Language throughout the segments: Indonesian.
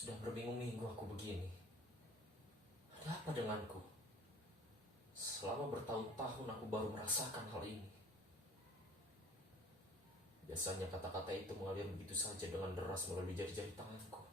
Sudah berminggu-minggu aku begini. Ada apa denganku? Selama bertahun-tahun aku baru merasakan hal ini. Biasanya kata-kata itu mengalir begitu saja dengan deras melalui jari-jari tanganku.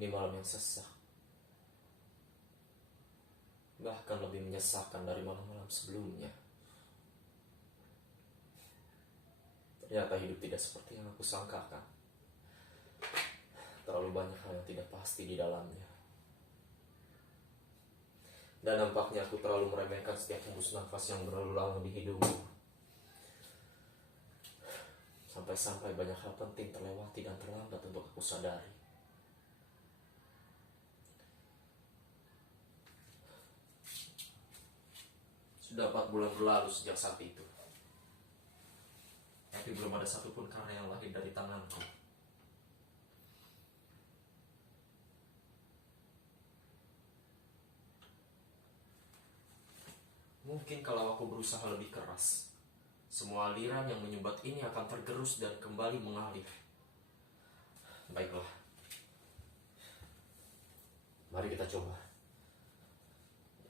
Ini malam yang sesak. Bahkan lebih menyesakkan dari malam-malam sebelumnya. Ternyata hidup tidak seperti yang aku sangkakan. Terlalu banyak hal yang tidak pasti di dalamnya. Dan nampaknya aku terlalu meremehkan setiap hembus nafas yang berlalu lalang di hidungku. Sampai-sampai banyak hal penting terlewati dan terlambat untuk aku sadari. Sudah 4 bulan berlalu sejak saat itu. Tapi belum ada satupun karya yang lahir dari tanganku. Mungkin kalau aku berusaha lebih keras, semua aliran yang menyumbat ini akan tergerus dan kembali mengalir. Baiklah. Mari kita coba.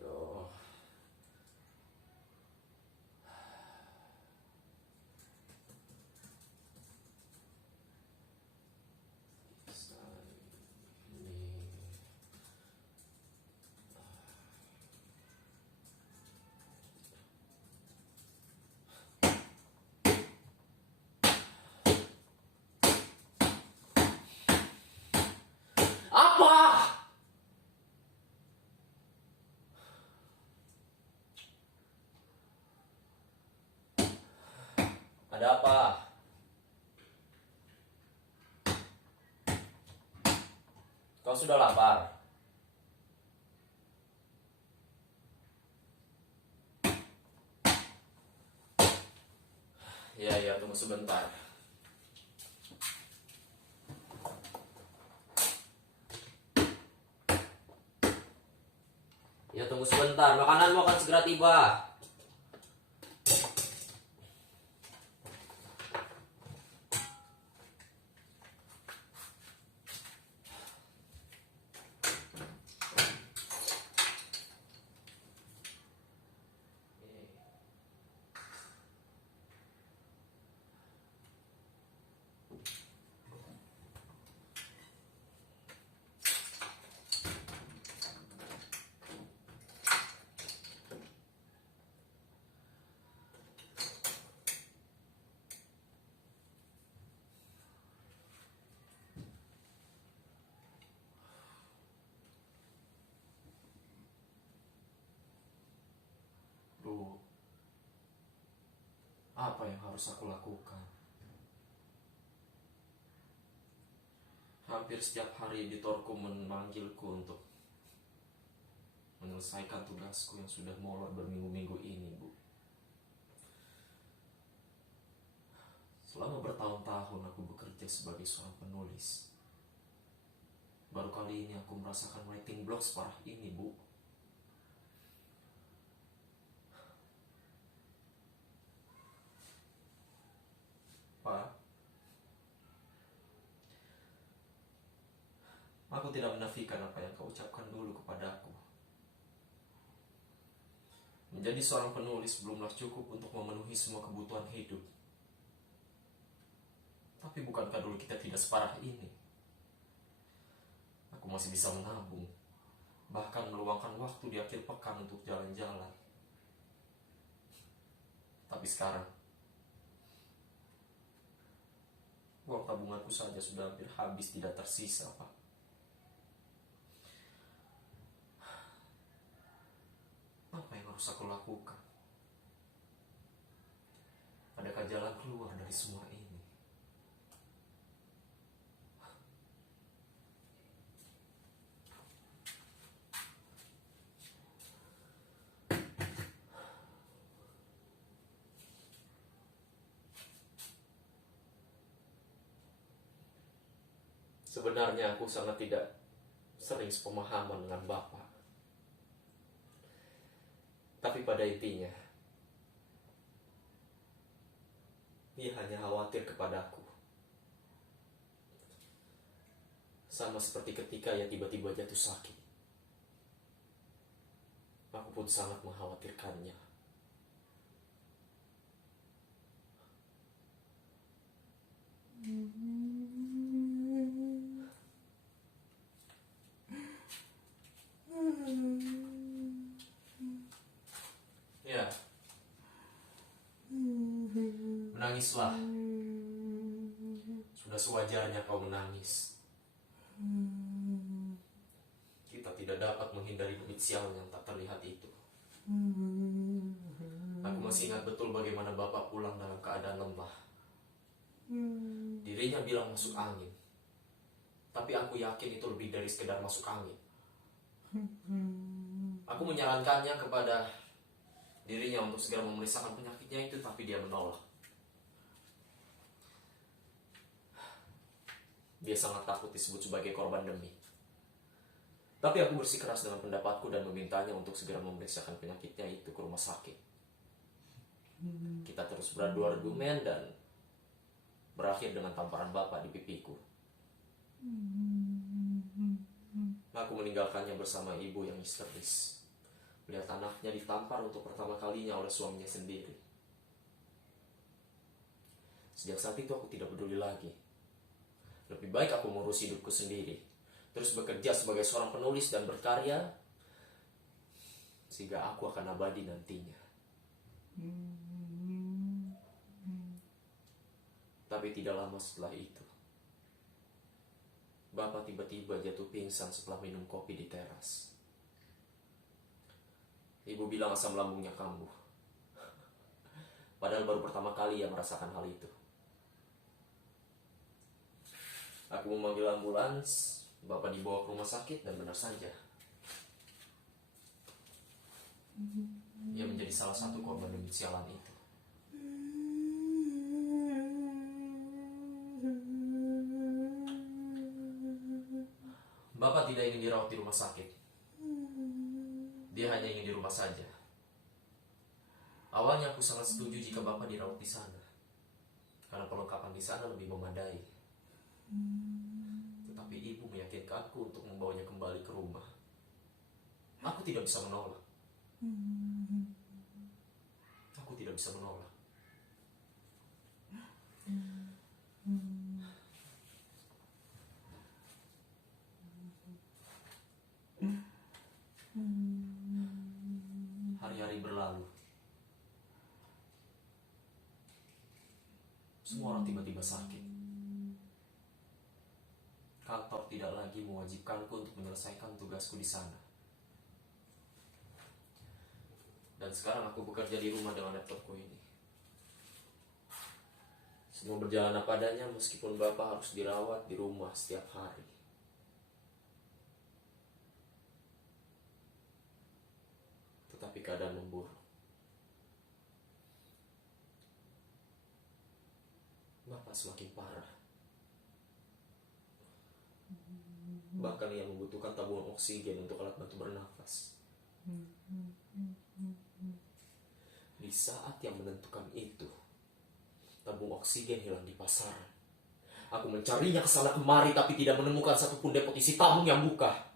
Yo. Apa? Ada apa? Kau sudah lapar? Ya, tunggu sebentar. Ya, tunggu sebentar. Makananmu akan segera tiba. Bu, apa yang harus aku lakukan? Hampir setiap hari editorku memanggilku untuk menyelesaikan tugasku yang sudah molor berminggu-minggu ini, Bu. Selama bertahun-tahun aku bekerja sebagai seorang penulis. Baru kali ini aku merasakan writing block separah ini, Bu. Pak, aku tidak menafikan apa yang kau ucapkan dulu kepadaku. Menjadi seorang penulis belumlah cukup untuk memenuhi semua kebutuhan hidup. Tapi bukankah dulu kita tidak separah ini? Aku masih bisa menabung, bahkan meluangkan waktu di akhir pekan untuk jalan-jalan. Tapi sekarang, uang tabunganku saja sudah hampir habis, tidak tersisa, Pak. Apa yang harus aku lakukan? Adakah jalan keluar dari semua ini? Sebenarnya aku sangat tidak sering sepemahaman dengan Bapak. Tapi pada intinya, ia hanya khawatir kepadaku. Sama seperti ketika ia tiba-tiba jatuh sakit. Aku pun sangat mengkhawatirkannya. Ya, menangislah. Sudah sewajarnya kau menangis. Kita tidak dapat menghindari bibit sial yang tak terlihat itu. Aku masih ingat betul bagaimana Bapak pulang dalam keadaan lemah. Dirinya bilang masuk angin, tapi aku yakin itu lebih dari sekedar masuk angin. Aku menyarankannya kepada dirinya untuk segera memeriksakan penyakitnya itu, tapi dia menolak. Dia sangat takut disebut sebagai korban demi. Tapi aku bersikeras dengan pendapatku dan memintanya untuk segera memeriksakan penyakitnya itu ke rumah sakit. Kita terus beradu argumen dan berakhir dengan tamparan Bapak di pipiku. Aku meninggalkannya bersama ibu yang histeris, melihat anaknya ditampar untuk pertama kalinya oleh suaminya sendiri. Sejak saat itu aku tidak peduli lagi. Lebih baik aku mengurus hidupku sendiri, terus bekerja sebagai seorang penulis dan berkarya, sehingga aku akan abadi nantinya. Tapi tidak lama setelah itu, Bapak tiba-tiba jatuh pingsan setelah minum kopi di teras. Ibu bilang asam lambungnya kambuh. Padahal baru pertama kali ia merasakan hal itu. Aku memanggil ambulans, Bapak dibawa ke rumah sakit dan benar saja, ia menjadi salah satu korban demi sialan itu. Bapak tidak ingin dirawat di rumah sakit. Dia hanya ingin di rumah saja. Awalnya aku sangat setuju jika Bapak dirawat di sana, karena perlengkapan di sana lebih memadai. Tetapi ibu meyakinkanku untuk membawanya kembali ke rumah. Aku tidak bisa menolak. Aku tidak bisa menolak. Hari-hari berlalu. Semua orang tiba-tiba sakit. Kantor tidak lagi mewajibkanku untuk menyelesaikan tugasku di sana. Dan sekarang aku bekerja di rumah dengan laptopku ini. Semua berjalan apa adanya meskipun Bapak harus dirawat di rumah setiap hari. Tetapi keadaan memburuk. Bapak semakin parah. Bahkan ia membutuhkan tabung oksigen untuk alat bantu bernafas. Di saat yang menentukan itu, tabung oksigen hilang di pasaran. Aku mencarinya kesana kemari tapi tidak menemukan satupun depot isi tabung yang buka.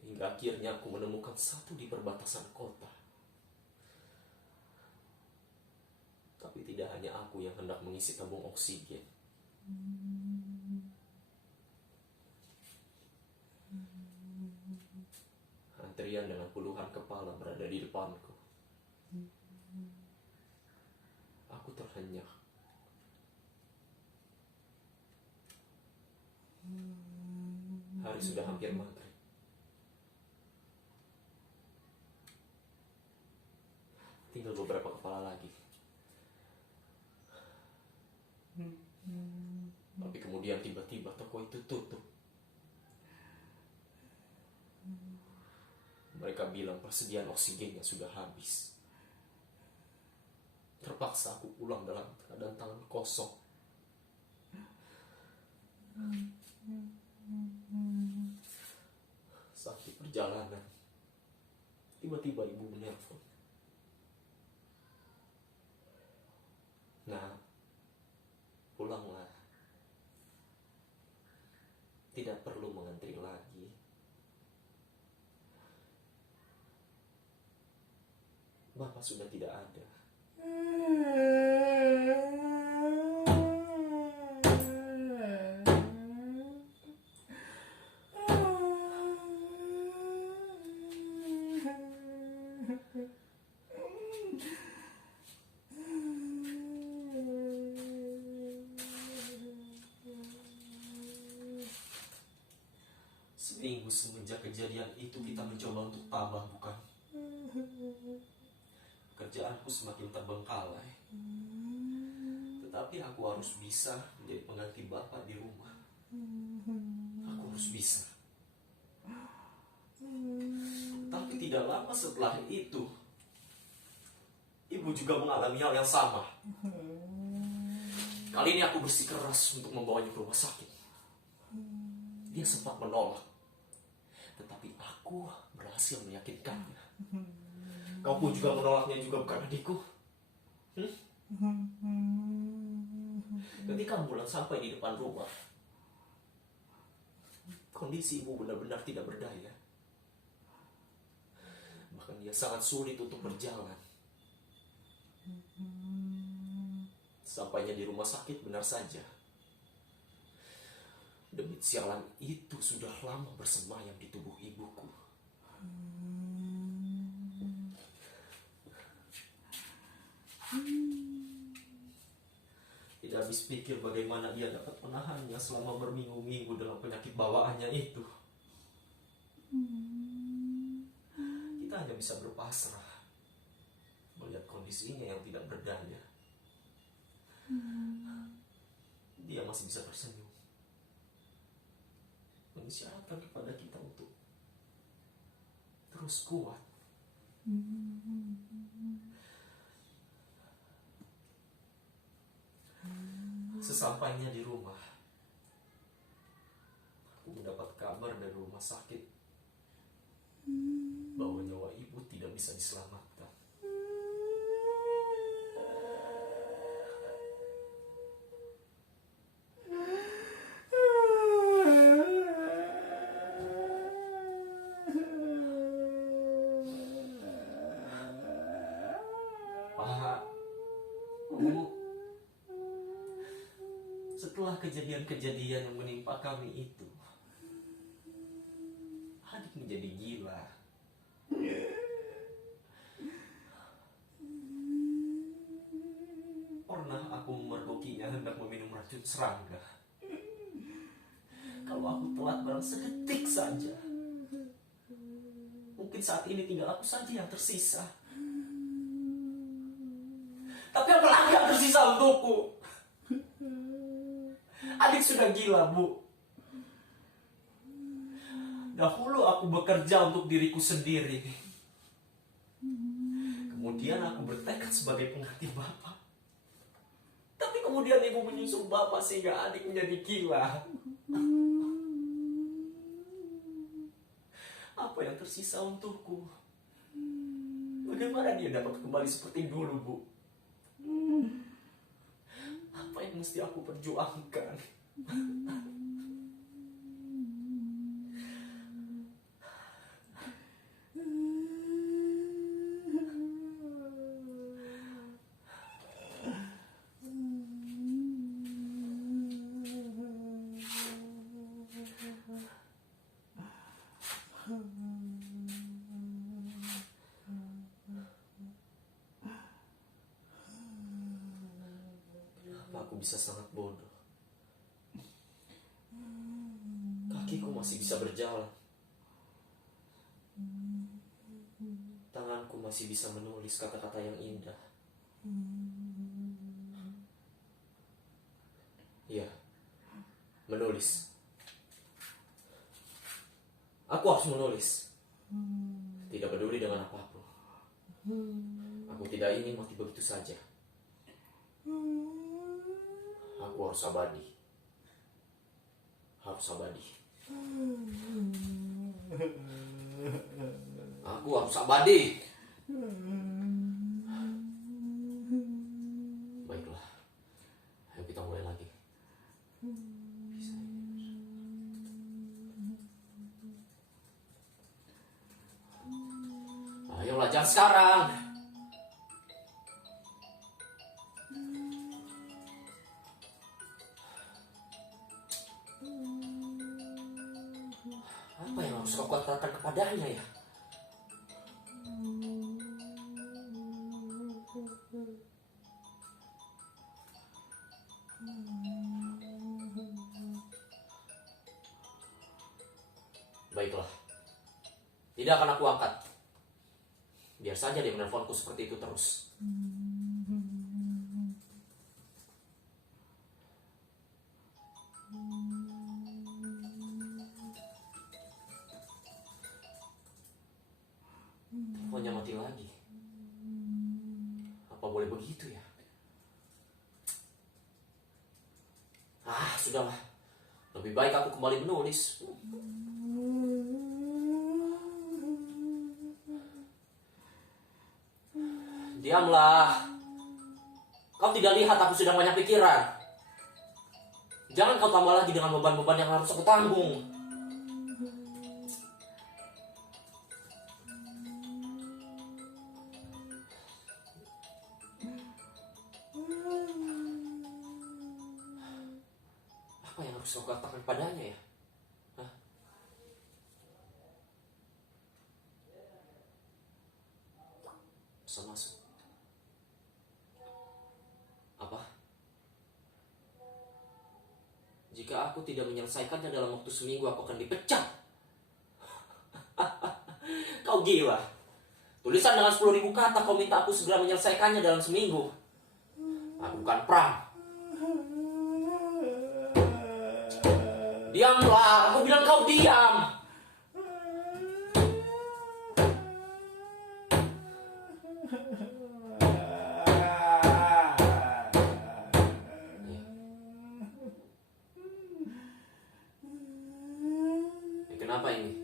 Hingga akhirnya aku menemukan satu di perbatasan kota. Tapi tidak hanya aku yang hendak mengisi tabung oksigen. Antrian dengan puluhan kepala berada di depanku. Aku terhenyak. Hari sudah hampir maghrib. Tinggal beberapa kepala lagi. Tapi kemudian tiba-tiba toko itu tutup. Mereka bilang persediaan oksigennya sudah habis. Terpaksa aku pulang dalam keadaan tangan kosong. Tiba-tiba ibu menelpon. Nah, pulanglah. Tidak perlu mengantri lagi. Bapak sudah tidak ada. Seminggu semenjak kejadian itu kita mencoba untuk tabah, bukan? Pekerjaanku semakin terbengkalai. Tetapi aku harus bisa menjadi pengganti bapak di rumah. Aku harus bisa. Tapi tidak lama setelah itu, ibu juga mengalami hal yang sama. Kali ini aku bersikeras untuk membawanya ke rumah sakit. Dia sempat menolak, tetapi aku berhasil meyakinkannya. Kau pun juga menolaknya juga, bukan adikku? Ketika ambulans sampai di depan rumah, kondisi ibu benar-benar tidak berdaya. Bahkan dia sangat sulit untuk berjalan. Sampainya di rumah sakit, benar saja, demit sialan itu sudah lama bersemayam di tubuh ibuku. Tidak habis pikir bagaimana ia dapat menahannya selama berminggu-minggu dalam penyakit bawaannya itu. Kita hanya bisa berpasrah melihat kondisinya yang tidak berdaya. Dia masih bisa tersenyum, mengisyaratkan kepada kita untuk terus kuat. Sesampainya di rumah, aku mendapat kabar dari rumah sakit bahwa nyawa ibu tidak bisa diselamatkan. Pak, Bu, setelah kejadian-kejadian yang menimpa kami itu, adik menjadi gila. Pernah aku memergokinya hendak meminum racun serangga. Kalau aku telat barang sedetik saja, mungkin saat ini tinggal aku saja yang tersisa. Tapi apalagi yang tersisa untukku? Adik sudah gila, Bu. Dahulu aku bekerja untuk diriku sendiri. Kemudian aku bertekad sebagai pengganti bapak. Tapi kemudian ibu menyusul bapak sehingga adik menjadi gila. Apa yang tersisa untukku? Bagaimana dia dapat kembali seperti dulu, Bu? Apa yang mesti aku perjuangkan? Aku bisa sangat bodoh. Kakiku masih bisa berjalan. Tanganku masih bisa menulis kata-kata yang indah. Iya, menulis. Aku harus menulis. Tidak peduli dengan apapun. Aku tidak ingin mati begitu saja. Aku harus abadi. Harus abadi. Aku harus abadi. Baiklah, ayo kita mulai lagi. Ayolah, jangan sekarang. Apa yang harus kau katakan kepadanya ya? Baiklah, tidak akan aku angkat. Biar saja dia menelponku seperti itu terus. Teleponnya mati lagi. Apa boleh begitu ya? Sudahlah. Lebih baik aku kembali menulis. Diamlah. Kau tidak lihat aku sudah banyak pikiran. Jangan kau tambah lagi dengan beban-beban yang harus aku tanggung. Apa yang harus kau katakan padanya ya? Pesan masuk. Apa? Jika aku tidak menyelesaikannya dalam waktu seminggu, aku akan dipecat. Kau gila. Tulisan dengan 10.000 kata, kau minta aku segera menyelesaikannya dalam seminggu. Aku bukan Pram. Diamlah, aku bilang kau diam. Kenapa ini?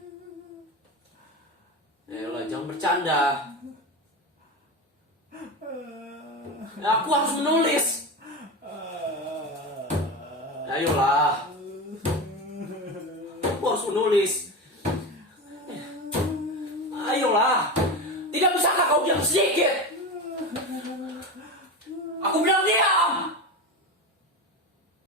Ayolah, jangan bercanda. Aku harus menulis. Ayolah. Aku harus menulis. Ayolah. Tidak bisakah kau diam sedikit? Aku bilang diam.